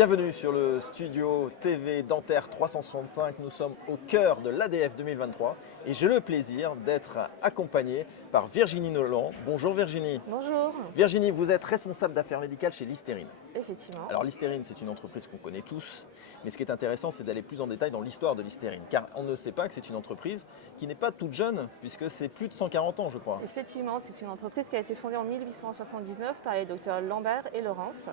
Bienvenue sur le studio TV Dentaire 365. Nous sommes au cœur de l'ADF 2023 et j'ai le plaisir d'être accompagné par Virginie Noland. Bonjour Virginie. Bonjour. Virginie, vous êtes responsable d'affaires médicales chez Listerine. Effectivement. Alors Listerine, c'est une entreprise qu'on connaît tous, mais ce qui est intéressant, c'est d'aller plus en détail dans l'histoire de Listerine, car on ne sait pas que c'est une entreprise qui n'est pas toute jeune, puisque c'est plus de 140 ans, je crois. Effectivement, c'est une entreprise qui a été fondée en 1879 par les docteurs Lambert et Laurence.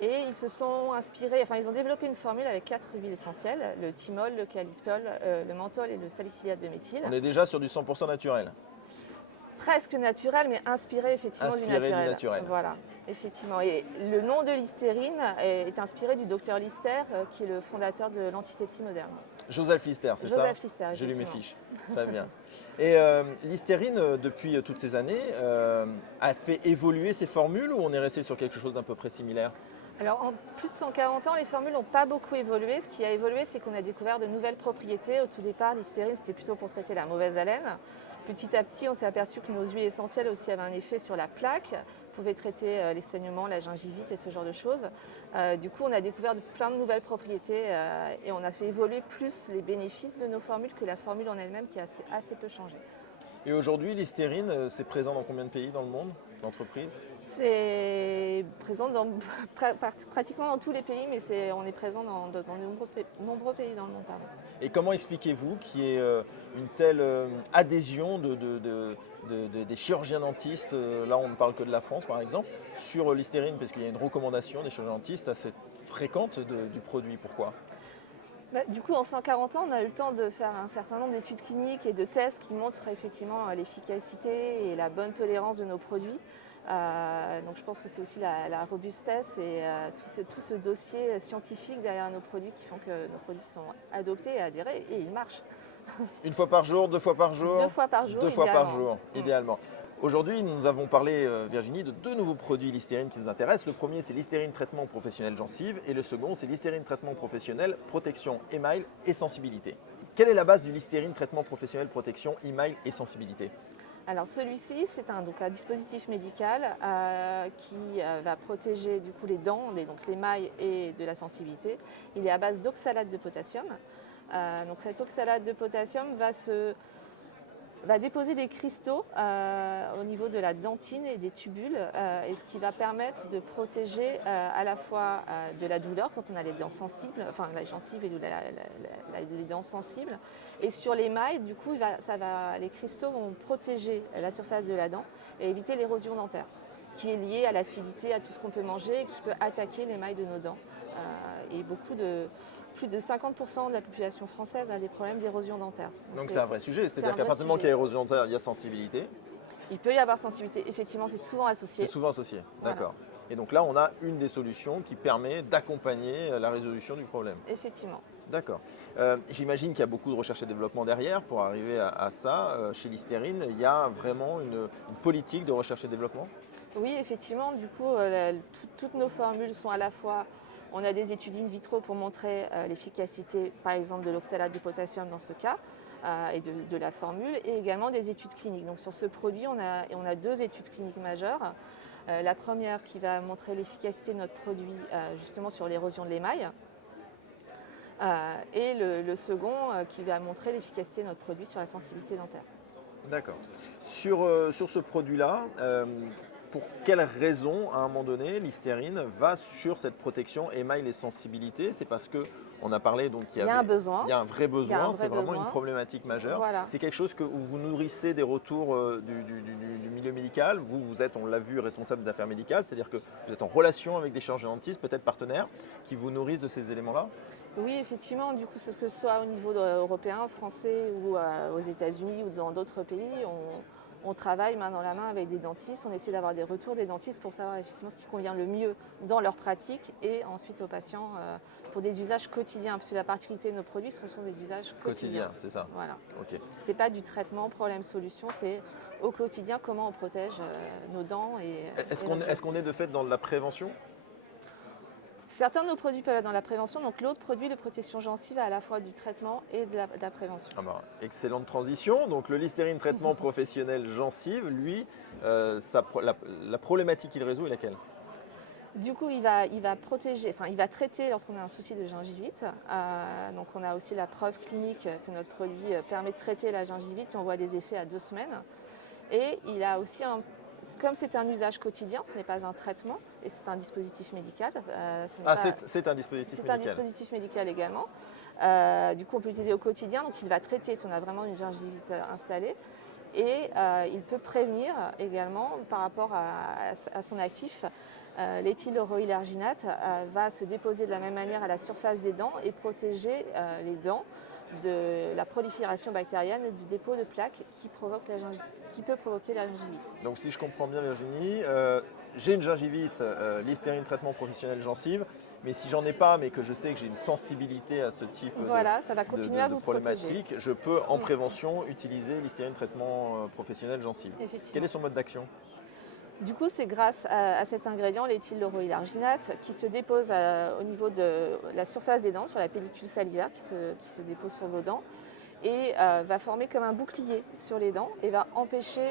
Et ils se sont inspirés, ils ont développé une formule avec 4 huiles essentielles, le thymol, le calyptol, le menthol et le salicylate de méthyle. On est déjà sur du 100% naturel. Presque naturel, mais inspiré effectivement du naturel. Voilà, effectivement. Et le nom de Listerine est inspiré du docteur Lister, qui est le fondateur de l'antisepsie moderne. Joseph Lister, c'est ça? Joseph Lister, j'ai lu mes fiches. Très bien. Et Listerine, depuis toutes ces années, a fait évoluer ses formules ou on est resté sur quelque chose d'à peu près similaire? Alors, en plus de 140 ans, les formules n'ont pas beaucoup évolué. Ce qui a évolué, c'est qu'on a découvert de nouvelles propriétés. Au tout départ, Listerine, c'était plutôt pour traiter la mauvaise haleine. Petit à petit, on s'est aperçu que nos huiles essentielles aussi avaient un effet sur la plaque, pouvaient traiter les saignements, la gingivite et ce genre de choses. Du coup, on a découvert plein de nouvelles propriétés et on a fait évoluer plus les bénéfices de nos formules que la formule en elle-même qui a assez peu changé. Et aujourd'hui, Listerine, c'est présent dans combien de pays dans le monde, l'entreprise? C'est présent pratiquement dans tous les pays, mais on est présent dans de nombreux pays dans le monde. Pardon. Et comment expliquez-vous qu'il y ait une telle adhésion des chirurgiens dentistes, là on ne parle que de la France par exemple, sur Listerine, parce qu'il y a une recommandation des chirurgiens dentistes assez fréquente du produit. Pourquoi ? Du coup, en 140 ans, on a eu le temps de faire un certain nombre d'études cliniques et de tests qui montrent effectivement l'efficacité et la bonne tolérance de nos produits. Donc je pense que c'est aussi la robustesse et tout ce dossier scientifique derrière nos produits qui font que nos produits sont adoptés et adhérés et ils marchent. Une fois par jour, 2 fois par jour? 2 fois par jour, 2 fois idéalement. par jour, idéalement. Aujourd'hui, nous avons parlé, Virginie, de 2 nouveaux produits Listerine qui nous intéressent. Le premier, c'est Listerine Traitement Professionnel Gencive et le second, c'est Listerine Traitement Professionnel Protection Émail et Sensibilité. Quelle est la base du Listerine Traitement Professionnel Protection Émail et Sensibilité? Alors celui-ci, c'est un dispositif médical qui va protéger du coup les dents, donc l'émail et de la sensibilité. Il est à base d'oxalate de potassium. Donc cet oxalate de potassium va déposer des cristaux au niveau de la dentine et des tubules, et ce qui va permettre de protéger à la fois de la douleur quand on a les dents sensibles, enfin la gencive et les dents sensibles. Et sur l'émail, du coup, les cristaux vont protéger la surface de la dent et éviter l'érosion dentaire, qui est liée à l'acidité, à tout ce qu'on peut manger et qui peut attaquer l'émail de nos dents. Et plus de 50% de la population française a des problèmes d'érosion dentaire. Donc c'est un vrai sujet, c'est-à-dire qu'à partir du moment qu'il y a érosion dentaire, il y a sensibilité. Il peut y avoir sensibilité, effectivement, c'est souvent associé. C'est souvent associé, d'accord. Voilà. Et donc là, on a une des solutions qui permet d'accompagner la résolution du problème. Effectivement. D'accord. J'imagine qu'il y a beaucoup de recherche et développement derrière pour arriver à ça. Chez Listerine, il y a vraiment une politique de recherche et développement? Oui, effectivement. Du coup, toutes nos formules sont à la fois... On a des études in vitro pour montrer l'efficacité, par exemple, de l'oxalate de potassium dans ce cas, et de la formule, et également des études cliniques. Donc sur ce produit, on a 2 études cliniques majeures. La première qui va montrer l'efficacité de notre produit justement sur l'érosion de l'émail, et le second qui va montrer l'efficacité de notre produit sur la sensibilité dentaire. D'accord. Sur ce produit-là, pour quelles raisons, à un moment donné, Listerine va sur cette protection émail et sensibilité? C'est parce qu'on a parlé, donc il y a un besoin. Il y a un vrai besoin, c'est vraiment une problématique majeure. Voilà. C'est quelque chose où vous nourrissez des retours du milieu médical. Vous êtes, on l'a vu, responsable d'affaires médicales, c'est-à-dire que vous êtes en relation avec des chirurgiens dentistes, peut-être partenaires, qui vous nourrissent de ces éléments-là? Oui, effectivement, du coup, que ce soit au niveau européen, français ou aux États-Unis ou dans d'autres pays, on travaille main dans la main avec des dentistes, on essaie d'avoir des retours des dentistes pour savoir effectivement ce qui convient le mieux dans leur pratique et ensuite aux patients pour des usages quotidiens, parce que la particularité de nos produits, ce sont des usages quotidiens. C'est ça. Voilà. Okay. Ce n'est pas du traitement, problème-solution, c'est au quotidien comment on protège nos dents. Est-ce qu'on est de fait dans de la prévention? Certains de nos produits peuvent être dans la prévention, donc l'autre produit de protection gencive a à la fois du traitement et de la prévention. Excellente transition. Donc le Listerine Traitement Professionnel Gencive, lui, la problématique qu'il résout est laquelle? Du coup, il va protéger, enfin, il va traiter lorsqu'on a un souci de gingivite. Donc, on a aussi la preuve clinique que notre produit permet de traiter la gingivite et on voit des effets à 2 semaines. Et il a aussi comme c'est un usage quotidien, ce n'est pas un traitement et c'est un dispositif médical. C'est un dispositif médical. C'est un dispositif médical également. Du coup, on peut l'utiliser au quotidien. Donc, il va traiter si on a vraiment une gingivite installée. Et il peut prévenir également par rapport à son actif. L'éthylorohylarginate va se déposer de la même manière à la surface des dents et protéger les dents de la prolifération bactérienne et du dépôt de plaques qui peut provoquer la gingivite. Donc si je comprends bien Virginie, j'ai une gingivite, Listerine traitement professionnel gencive, mais si j'en ai pas, mais que je sais que j'ai une sensibilité à ce type ça va continuer à vous problématique, protéger. je peux en prévention utiliser Listerine traitement professionnel gencive. Quel est son mode d'action? Du coup, c'est grâce à cet ingrédient, l'éthylorohylarginate, qui se dépose au niveau de la surface des dents, sur la pellicule salivaire qui se dépose sur vos dents, et va former comme un bouclier sur les dents et va empêcher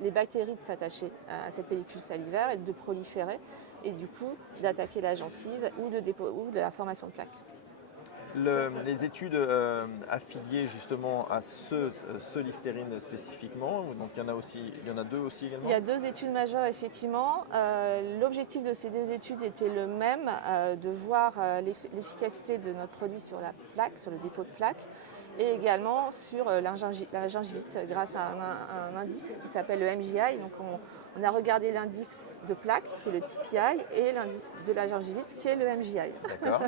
les bactéries de s'attacher à cette pellicule salivaire et de proliférer, et du coup d'attaquer la gencive ou de la formation de plaques. Les études affiliées justement à ce Listerine spécifiquement, donc il y en a 2 aussi également? Il y a 2 études majeures effectivement. L'objectif de ces 2 études était le même, de voir l'efficacité de notre produit sur la plaque, sur le dépôt de plaque, et également sur la gingivite grâce à un indice qui s'appelle le MJI. Donc on a regardé l'indice de plaque qui est le TPI et l'indice de la gingivite qui est le MJI. D'accord.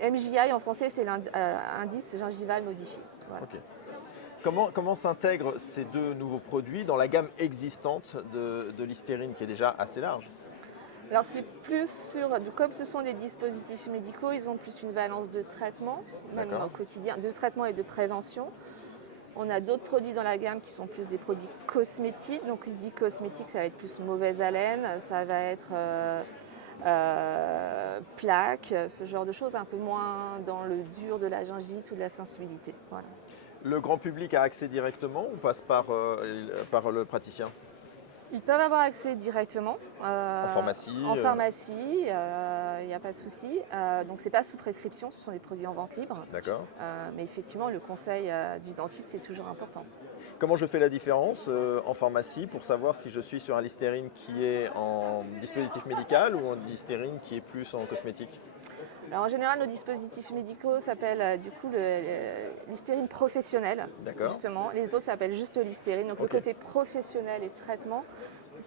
MJI en français, c'est l'indice gingival modifié. Voilà. Okay. Comment s'intègrent ces 2 nouveaux produits dans la gamme existante de Listerine qui est déjà assez large? Alors c'est plus comme ce sont des dispositifs médicaux, ils ont plus une valence de traitement, même au quotidien, de traitement et de prévention. On a d'autres produits dans la gamme qui sont plus des produits cosmétiques. Donc il dit cosmétique, ça va être plus mauvaise haleine, ça va être plaques, ce genre de choses, un peu moins dans le dur de la gingivite ou de la sensibilité. Voilà. Le grand public a accès directement ou passe par le praticien? Ils peuvent avoir accès directement. En pharmacie? En pharmacie, il n'y a pas de souci. Donc ce n'est pas sous prescription, ce sont des produits en vente libre. D'accord. Mais effectivement, le conseil du dentiste, c'est toujours important. Comment je fais la différence en pharmacie pour savoir si je suis sur un Listerine qui est en dispositif médical ou un Listerine qui est plus en cosmétique? Alors, en général, nos dispositifs médicaux s'appellent du coup le Listerine professionnel. D'accord. Justement, les autres s'appellent juste Listerine. Donc le côté professionnel et traitement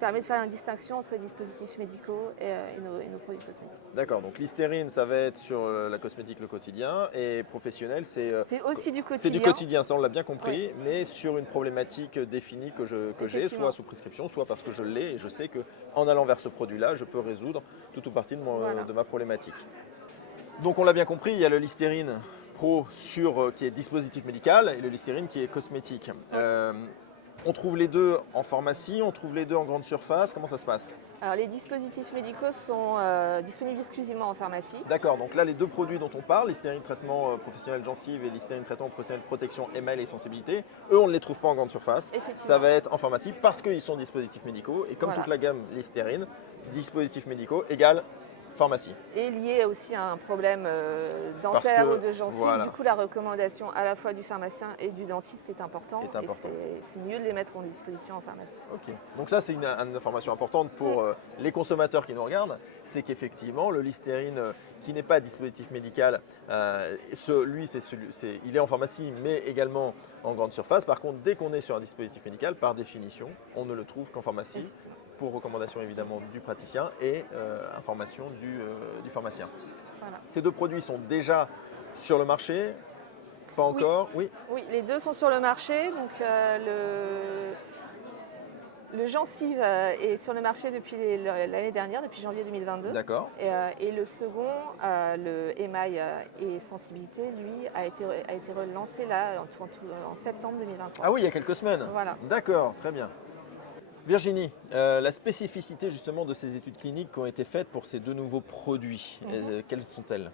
permet de faire une distinction entre les dispositifs médicaux et nos produits cosmétiques. D'accord, donc Listerine, ça va être sur la cosmétique, le quotidien, et professionnel, c'est aussi du quotidien. C'est du quotidien, ça on l'a bien compris, oui. Mais sur une problématique définie que j'ai, soit sous prescription, soit parce que je l'ai et je sais qu'en allant vers ce produit-là, je peux résoudre tout ou partie de ma problématique. Donc on l'a bien compris, il y a le Listerine Pro qui est dispositif médical et le Listerine qui est cosmétique. On trouve les 2 en pharmacie, on trouve les 2 en grande surface, comment ça se passe? Alors les dispositifs médicaux sont disponibles exclusivement en pharmacie. D'accord, donc là les 2 produits dont on parle, Listerine traitement professionnel gencive et Listerine traitement professionnel protection émail et sensibilité, eux on ne les trouve pas en grande surface, ça va être en pharmacie parce qu'ils sont dispositifs médicaux et comme toute la gamme Listerine, dispositifs médicaux égale pharmacie. Et lié aussi à un problème dentaire ou de gencive, du coup la recommandation à la fois du pharmacien et du dentiste est importante. Et c'est mieux de les mettre en disposition en pharmacie. Ok, donc ça c'est une information importante pour les consommateurs qui nous regardent, c'est qu'effectivement le Listerine qui n'est pas dispositif médical, il est en pharmacie mais également en grande surface. Par contre, dès qu'on est sur un dispositif médical, par définition, on ne le trouve qu'en pharmacie. Pour recommandation évidemment du praticien et information du pharmacien. Voilà. Ces 2 produits sont déjà sur le marché? Pas encore? Oui, oui, les 2 sont sur le marché. Donc le gencive est sur le marché depuis l'année dernière, depuis janvier 2022. D'accord. Et le second, le émail et sensibilité, lui, a été relancé là en septembre 2023. Ah oui, il y a quelques semaines. Voilà. D'accord, très bien. Virginie, la spécificité justement de ces études cliniques qui ont été faites pour ces 2 nouveaux produits, quelles sont-elles?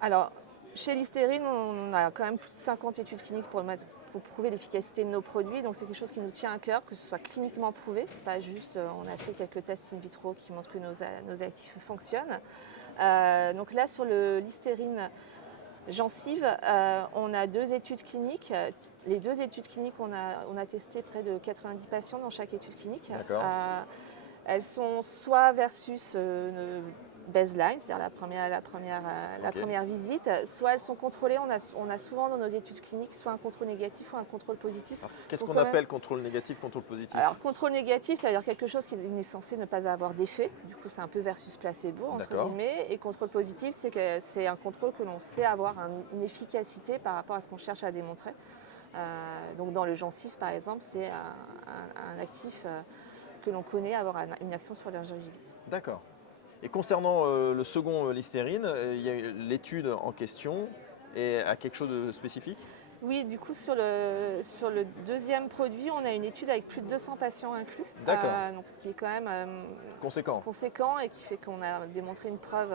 Alors, chez Listerine, on a quand même plus de 50 études cliniques pour pour prouver l'efficacité de nos produits. Donc c'est quelque chose qui nous tient à cœur, que ce soit cliniquement prouvé, pas juste on a fait quelques tests in vitro qui montrent que nos actifs fonctionnent. Donc là sur le Listerine gencive, on a 2 études cliniques. Les 2 études cliniques, on a testé près de 90 patients dans chaque étude clinique. Elles sont soit versus baseline, c'est-à-dire la première visite, soit elles sont contrôlées. On a souvent dans nos études cliniques soit un contrôle négatif ou un contrôle positif. Qu'est-ce qu'on appelle contrôle négatif, contrôle positif? Alors contrôle négatif, ça veut dire quelque chose qui est censé ne pas avoir d'effet. Du coup, c'est un peu versus placebo, entre guillemets. Et contrôle positif, c'est un contrôle que l'on sait avoir une efficacité par rapport à ce qu'on cherche à démontrer. Donc dans le gencive, par exemple, c'est un actif que l'on connaît avoir une action sur la gingivite. D'accord. Et concernant le second Listerine, il y a l'étude en question et à quelque chose de spécifique? Oui, du coup, sur le deuxième produit, on a une étude avec plus de 200 patients inclus. D'accord. Donc, ce qui est quand même conséquent et qui fait qu'on a démontré une preuve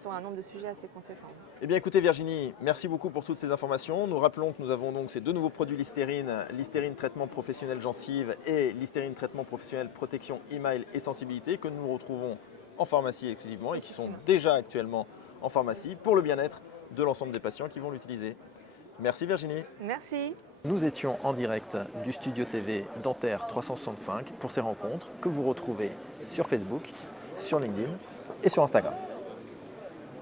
sur un nombre de sujets assez conséquent. Eh bien, écoutez Virginie, merci beaucoup pour toutes ces informations. Nous rappelons que nous avons donc ces 2 nouveaux produits Listerine, Listerine traitement professionnel gencive et Listerine traitement professionnel protection email et sensibilité que nous retrouvons en pharmacie exclusivement et qui sont déjà actuellement en pharmacie pour le bien-être de l'ensemble des patients qui vont l'utiliser. Merci Virginie. Merci. Nous étions en direct du Studio TV Dentaire 365 pour ces rencontres que vous retrouvez sur Facebook, sur LinkedIn et sur Instagram.